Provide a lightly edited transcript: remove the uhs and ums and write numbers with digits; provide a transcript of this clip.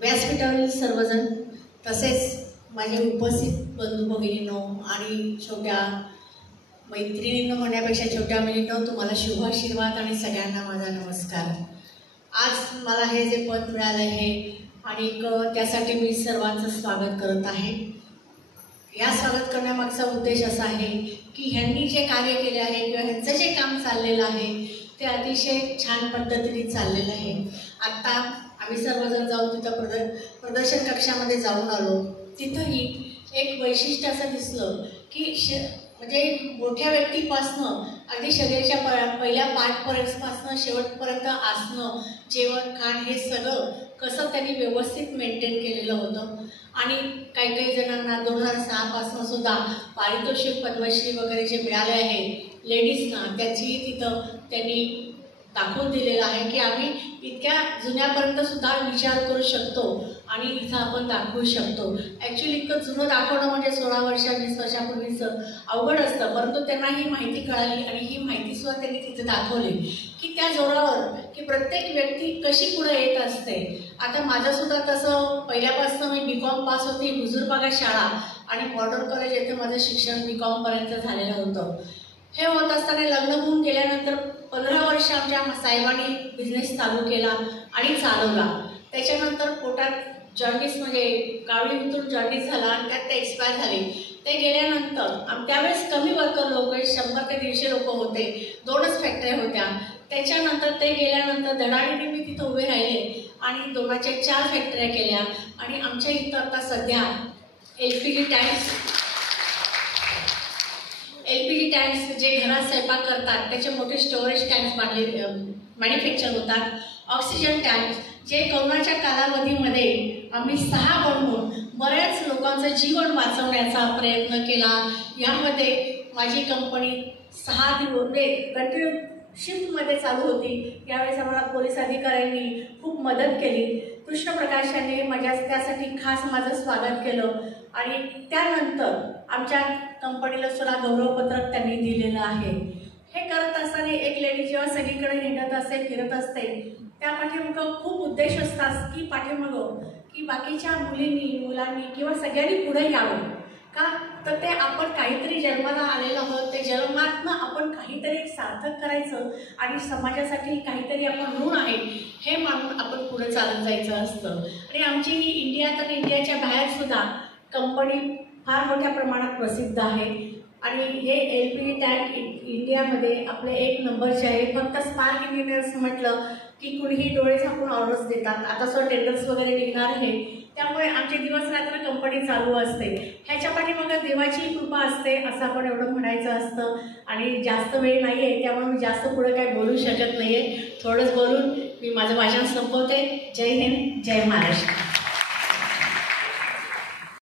व्यासपीठावरील सर्वजण तसेच माझे उपस्थित बंधू भगिनींनो आणि छोट्या मैत्रिणींनो म्हणण्यापेक्षा छोट्या मुलींनो तुम्हाला शुभ आशीर्वाद आणि सगळ्यांना माझा नमस्कार। आज मला हे जे पद मिळालं आहे आणि त्यासाठी मी सर्वांचं स्वागत करत आहे। या स्वागत करण्यामागचा उद्देश असा आहे की ह्यांनी जे कार्य केले आहे किंवा ह्यांचं जे काम चाललेलं आहे ते अतिशय छान पद्धतीने चाललेलं आहे। आता आम्ही सर्वजण जाऊन तिथं प्रदर्शन कक्षामध्ये जाऊन आलो। तिथंही एक वैशिष्ट्य असं दिसलं की म्हणजे मोठ्या व्यक्तीपासनं अगदी शरीराच्या पहिल्या पाठपर्यंतपासनं शेवटपर्यंत आसनं जेवण खाण हे सगळं कसं त्यांनी व्यवस्थित मेंटेन केलेलं होतं। आणि काही जणांना 2006 पासून सुद्धा पारितोषिक पद्मश्री वगैरे जे मिळाले आहे लेडीजना त्याची तिथं त्यांनी दाखवून दिलेलं आहे की आम्ही इतक्या जुन्यापर्यंत सुद्धा विचार करू शकतो आणि इथं आपण दाखवू शकतो। ॲक्च्युली इतकं जुनं दाखवणं म्हणजे 16 वर्ष 20 वर्षापूर्वीचं अवघड असतं, परंतु त्यांना ही माहिती कळाली आणि ही माहितीसुद्धा त्यांनी तिथे दाखवली की त्या जोरावर की प्रत्येक व्यक्ती कशी पुढे येत असते। आता माझंसुद्धा तसं पहिल्यापासून मी BCom पास होती, हुजूरबागा शाळा आणि मॉडर्न कॉलेज येथे माझं शिक्षण BCom पर्यंत झालेलं होतं। हे होत असताना लग्न होऊन गेल्यानंतर 15 वर्ष आमच्या साहेबांनी बिझनेस चालू केला आणि चालवला। त्याच्यानंतर पोटात जॉन्डिस म्हणजे कावळी उतरून जॉन्डिस झाला आणि त्यात ते एक्सपायर झाले। ते गेल्यानंतर त्यावेळेस कमी वर्कर लोक 100 ते 150 लोक होते, 2च फॅक्टऱ्या होत्या। त्याच्यानंतर ते गेल्यानंतर धडाडीने मी तिथं उभे राहिले आणि 2च्या 4 फॅक्टऱ्या केल्या आणि आमच्या इथं आता सध्या LPG टँक्स जे घरात स्वयंपाक करतात त्याचे मोठे स्टोरेज टँक्स मॅन्युफॅक्चर होतात। ऑक्सिजन टँक्स जे कोरोनाच्या कालावधीमध्ये आम्ही 6 बनवून बऱ्याच लोकांचं जीवन वाचवण्याचा प्रयत्न केला। यामध्ये माझी कंपनी 6 दिवस कंटिन्यू शिफ्टमध्ये चालू होती। यावेळेस आम्हाला पोलीस अधिकाऱ्यांनी खूप मदत केली। कृष्णप्रकाश यांनी त्यासाठी खास माझं स्वागत केलं आणि त्यानंतर आमच्या कंपनीला सुद्धा गौरवपत्रक त्यांनी दिलेलं आहे। हे करत असताना एक लेडी जेव्हा सगळीकडे हिंडत असते फिरत असते त्या पाठीमागं खूप उद्देश असतात की पाठीमागं की बाकीच्या मुलांनी किंवा सगळ्यांनी पुढे यावं का तर ते आपण काहीतरी जन्माला आलेलं आहोत, ते जन्मातनं आपण काहीतरी सार्थक करायचं आणि समाजासाठी काहीतरी आपण ऋण आहे हे मानून आपण पुढे चालत जायचं असतं। आणि आमची इंडियात आणि इंडियाच्या बाहेर सुद्धा कंपनी फार मोठ्या प्रमाणात प्रसिद्ध आहे आणि हे LPG टँक इंडियामध्ये आपले 1 नंबरचे आहे। फक्त स्पार्क इंजिनियर्स म्हटलं की कुणीही डोळे झाकून ऑर्डर्स देतात। आता सो टेंडर्स वगैरे निघणार आहे, त्यामुळे आमचे दिवस रात्र कंपनी चालू असते। ह्याच्या पाठीमागं देवाची कृपा असते असं आपण एवढं म्हणायचं असतं। आणि जास्त वेळ नाही आहे त्यामुळे मी जास्त पुढे काही बोलू शकत नाही आहे। थोडंच बोलून मी माझं भाषण संपवते। जय हिंद, जय महाराष्ट्र।